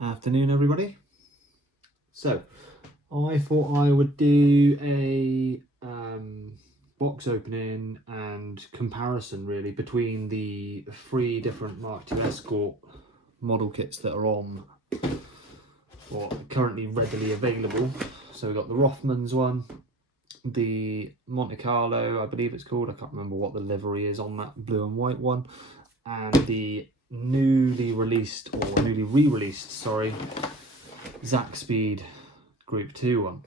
Afternoon, everybody. So I thought I would do a box opening and comparison really between the 3 different Mark II Escort model kits that are on or currently readily available. So we've got the Rothmans one, the Monte Carlo, I believe it's called, I can't remember what the livery is on that blue and white one, and the newly re-released zakspeed Group 2 one.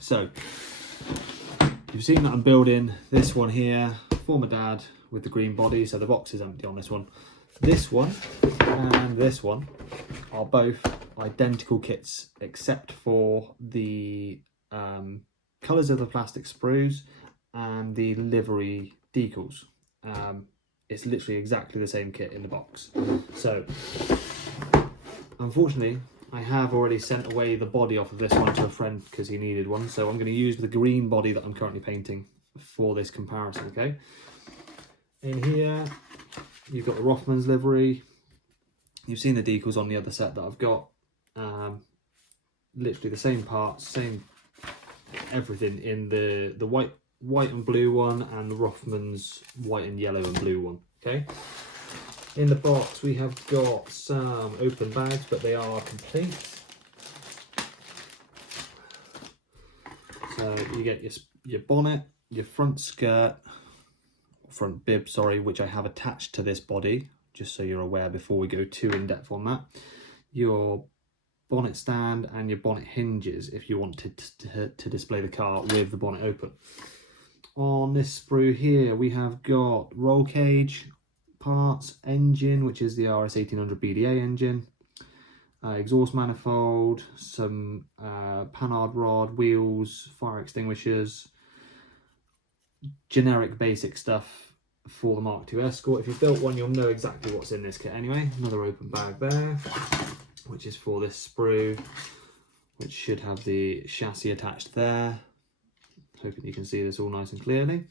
So you've seen that I'm building this one here for my dad with the green body, so the box is empty on this one. This one and this one are both identical kits except for the colours of the plastic sprues and the livery decals. It's literally exactly the same kit in the box. So unfortunately I have already sent away the body off of this one to a friend because he needed one, so I'm going to use the green body that I'm currently painting for this comparison. Okay, in here you've got the Rothmans livery. You've seen the decals on the other set that I've got. Literally the same parts, same everything in the white and blue one, and the Rothmans white and yellow and blue one. Okay, in the box we have got some open bags, but they are complete. So you get your bonnet, your front skirt, front bib, sorry, which I have attached to this body, just so you're aware before we go too in depth on that. Your bonnet stand and your bonnet hinges if you wanted to display the car with the bonnet open. On this sprue here we have got roll cage parts, engine, which is the RS 1800 BDA engine, exhaust manifold, some panhard rod, wheels, fire extinguishers, generic basic stuff for the Mark II Escort. If you've built one, you'll know exactly what's in this kit anyway. Another open bag there, which is for this sprue, which should have the chassis attached there. Hoping you can see this all nice and clearly.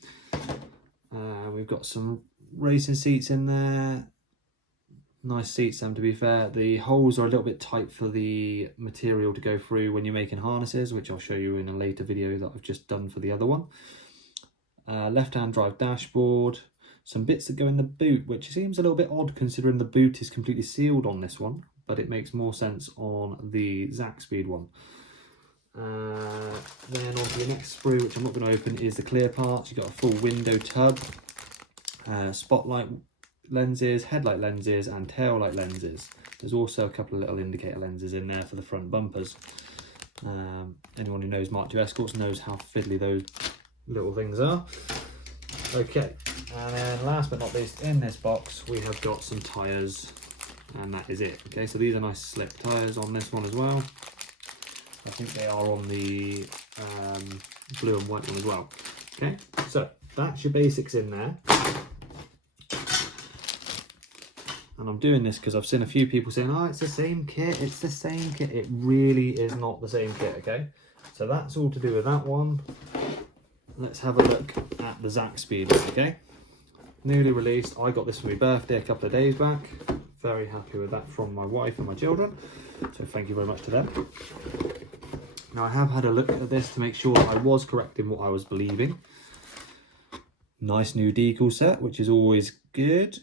We've got some racing seats in there. Nice seats, them, to be fair. The holes are a little bit tight for the material to go through when you're making harnesses, which I'll show you in a later video that I've just done for the other one. Left-hand drive dashboard. Some bits that go in the boot, which seems a little bit odd considering the boot is completely sealed on this one, but it makes more sense on the zakspeed one. Then on to the next sprue, which I'm not going to open, is the clear parts. You've got a full window tub, spotlight lenses, headlight lenses and tail light lenses. There's also a couple of little indicator lenses in there for the front bumpers. Anyone who knows Mark II Escorts knows how fiddly those little things are. Okay, and then last but not least, in this box we have got some tyres, and that is it. Okay, so these are nice slick tyres on this one as well. I think they are on the blue and white one as well. Okay, so that's your basics in there. And I'm doing this because I've seen a few people saying, oh, it's the same kit, it's the same kit. It really is not the same kit, okay? So that's all to do with that one. Let's have a look at the zakspeed, okay? Newly released. I got this for my birthday a couple of days back. Very happy with that from my wife and my children. So thank you very much to them. Now I have had a look at this to make sure that I was correct in what I was believing. Nice new decal set, which is always good.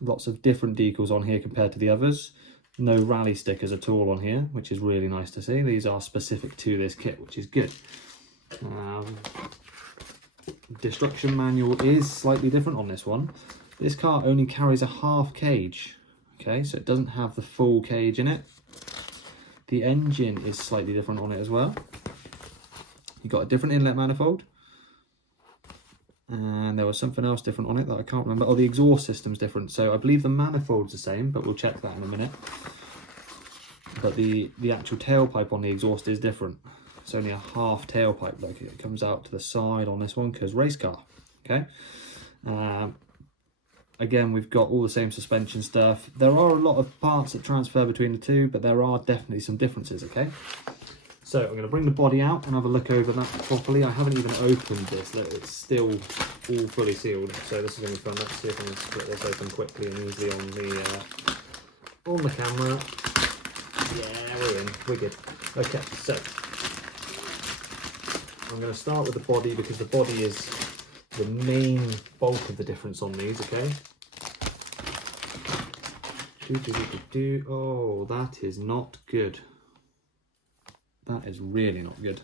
Lots of different decals on here compared to the others. No rally stickers at all on here, which is really nice to see. These are specific to this kit, which is good. Destruction manual is slightly different on this one. This car only carries a half cage, okay, so it doesn't have the full cage in it. The engine is slightly different on it as well. You've got a different inlet manifold, and there was something else different on it that I can't remember. Oh, the exhaust system's different, so I believe the manifold's the same, but we'll check that in a minute. But the actual tailpipe on the exhaust is different. It's only a half tailpipe, like it comes out to the side on this one because race car. Okay. Again, we've got all the same suspension stuff. There are a lot of parts that transfer between the two, but there are definitely some differences. Okay. So I'm going to bring the body out and have a look over that properly. I haven't even opened this; it's still all fully sealed. So this is going to be fun. Let's see if I can split this open quickly and easily on on the camera. Yeah, we're in, we're good. Okay, so I'm going to start with the body because the body is the main bulk of the difference on these, okay? Oh, that is not good. That is really not good.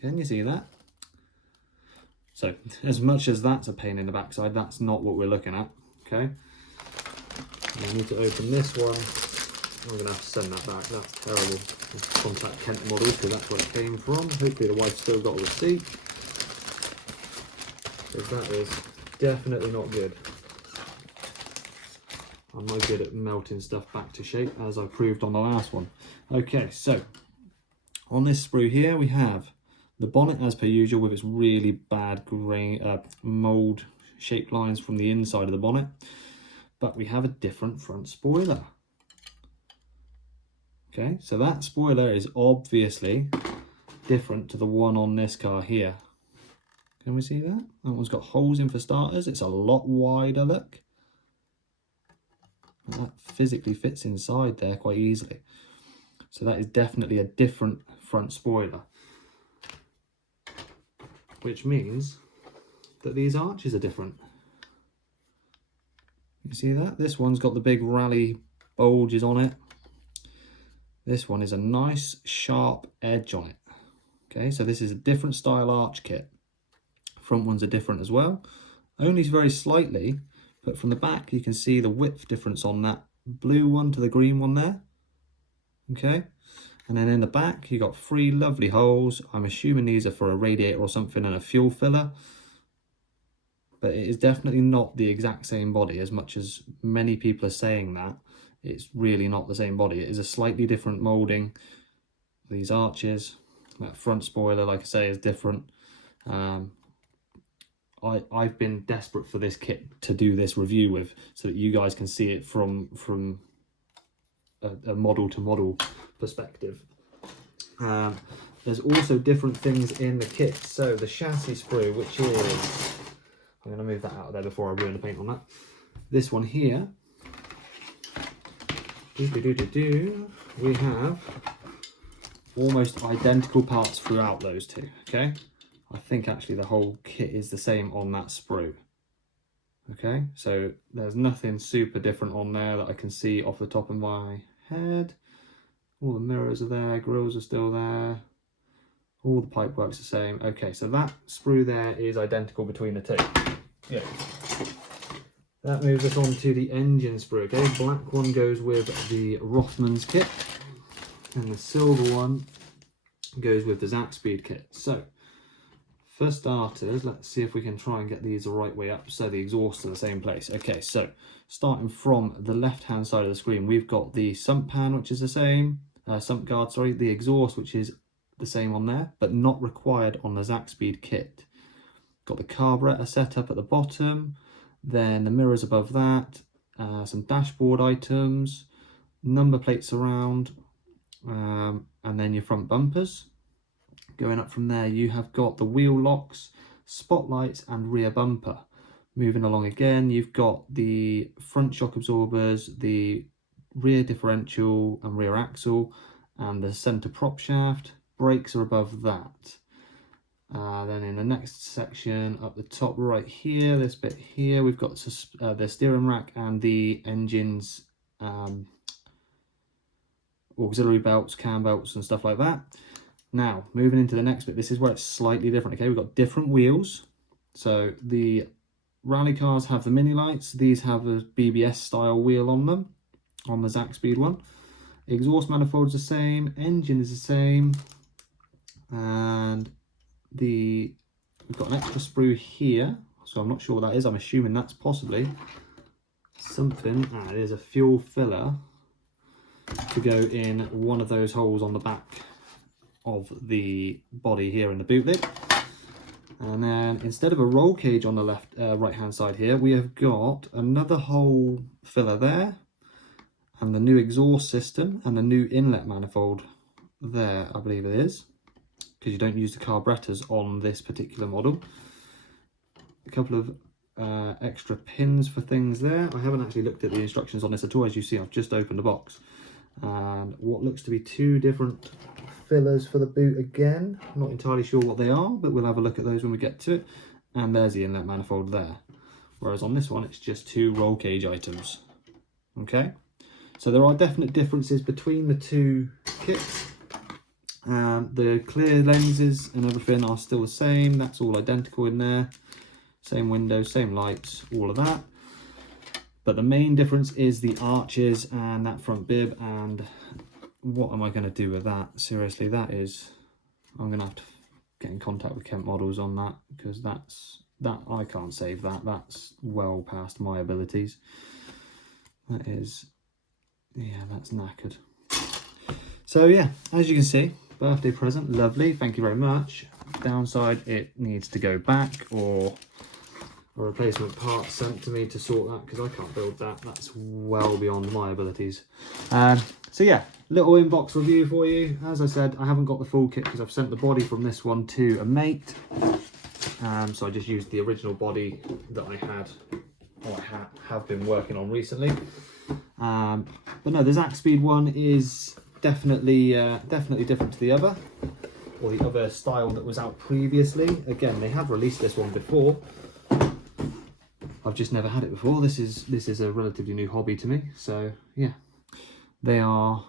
Can you see that? So, as much as that's a pain in the backside, that's not what we're looking at, okay? I need to open this one. I'm going to have to send that back, that's terrible. Contact Kent models because that's where it came from. Hopefully the wife's still got a receipt. Because that is definitely not good. I'm no good at melting stuff back to shape, as I proved on the last one. Okay, so on this sprue here, we have the bonnet as per usual with its really bad grain, mould shaped lines from the inside of the bonnet. But we have a different front spoiler. Okay, so that spoiler is obviously different to the one on this car here. Can we see that? That one's got holes in for starters. It's a lot wider, look. That physically fits inside there quite easily. So that is definitely a different front spoiler. Which means that these arches are different. You see that? This one's got the big rally bulges on it. This one is a nice sharp edge on it. Okay, so this is a different style arch kit. Front ones are different as well. Only very slightly, but from the back you can see the width difference on that blue one to the green one there. Okay, and then in the back you got 3 lovely holes. I'm assuming these are for a radiator or something and a fuel filler. But it is definitely not the exact same body, as much as many people are saying that. It's really not the same body. It is a slightly different moulding. These arches, that front spoiler, like I say, is different. I've been desperate for this kit to do this review with, so that you guys can see it from a model to model perspective. There's also different things in the kit. So the chassis sprue, which is, I'm going to move that out of there before I ruin the paint on that. This one here, we have almost identical parts throughout those two, okay? I think actually the whole kit is the same on that sprue. Okay, so there's nothing super different on there that I can see off the top of my head. All the mirrors are there, grills are still there. All the pipe work's the same. Okay, so that sprue there is identical between the two. Yeah. That moves us on to the engine sprue, okay? Black one goes with the Rothmans kit, and the silver one goes with the zakspeed kit. So, for starters, let's see if we can try and get these the right way up so the exhausts are the same place. Okay, so starting from the left-hand side of the screen, we've got the sump pan, which is the same, sump guard, sorry, the exhaust, which is the same on there, but not required on the zakspeed kit. Got the carburetor set up at the bottom, then the mirrors above that, some dashboard items, number plates around, and then your front bumpers. Going up from there, you have got the wheel locks, spotlights and rear bumper. Moving along again, you've got the front shock absorbers, the rear differential and rear axle, and the centre prop shaft. Brakes are above that. Then in the next section, up the top right here, this bit here, we've got the steering rack and the engine's auxiliary belts, cam belts and stuff like that. Now, moving into the next bit, this is where it's slightly different, okay? We've got different wheels. So the rally cars have the mini lights. These have a BBS style wheel on them, on the zakspeed one. Exhaust manifold's the same, engine is the same, and we've got an extra sprue here, so I'm not sure what that is. I'm assuming that's possibly something, it is a fuel filler to go in one of those holes on the back of the body here in the boot lid. And then instead of a roll cage on the left right hand side here, we have got another hole filler there, and the new exhaust system and the new inlet manifold there, I believe it is, because you don't use the carburetors on this particular model. A couple of extra pins for things there. I haven't actually looked at the instructions on this at all. As you see, I've just opened the box. And what looks to be 2 different fillers for the boot again. I'm not entirely sure what they are, but we'll have a look at those when we get to it. And there's the inlet manifold there. Whereas on this one, it's just 2 roll cage items. Okay, so there are definite differences between the 2 kits. The clear lenses and everything are still the same. That's all identical in there. Same windows, same lights, all of that. But the main difference is the arches and that front bib. And what am I going to do with that? Seriously, that is... I'm going to have to get in contact with Kent Models on that, because that I can't save that. That's well past my abilities. That is... yeah, that's knackered. So yeah, as you can see, birthday present, lovely, thank you very much. Downside, it needs to go back, or a replacement part sent to me to sort that, because I can't build that. That's well beyond my abilities. So yeah, little inbox review for you. As I said, I haven't got the full kit because I've sent the body from this one to a mate. So I just used the original body that I had, or I have been working on recently. But no, the zakspeed one is definitely different to the other, or the other style that was out previously. Again, they have released this one before. I've just never had it before. This is a relatively new hobby to me. So yeah, they are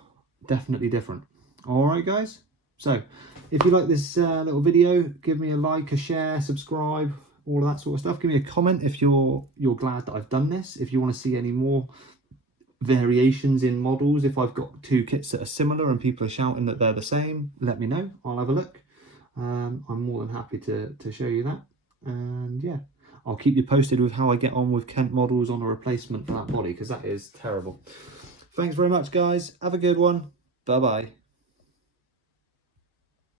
definitely different. All right, guys. So if you like this little video, give me a like, a share, subscribe, all of that sort of stuff. Give me a comment if you're glad that I've done this. If you want to see any more variations in models, if I've got 2 kits that are similar and people are shouting that they're the same, let me know. I'll have a look. I'm more than happy to show you that. And yeah, I'll keep you posted with how I get on with Kent Models on a replacement for that body, because that is terrible. Thanks very much, guys. Have a good one. Bye bye.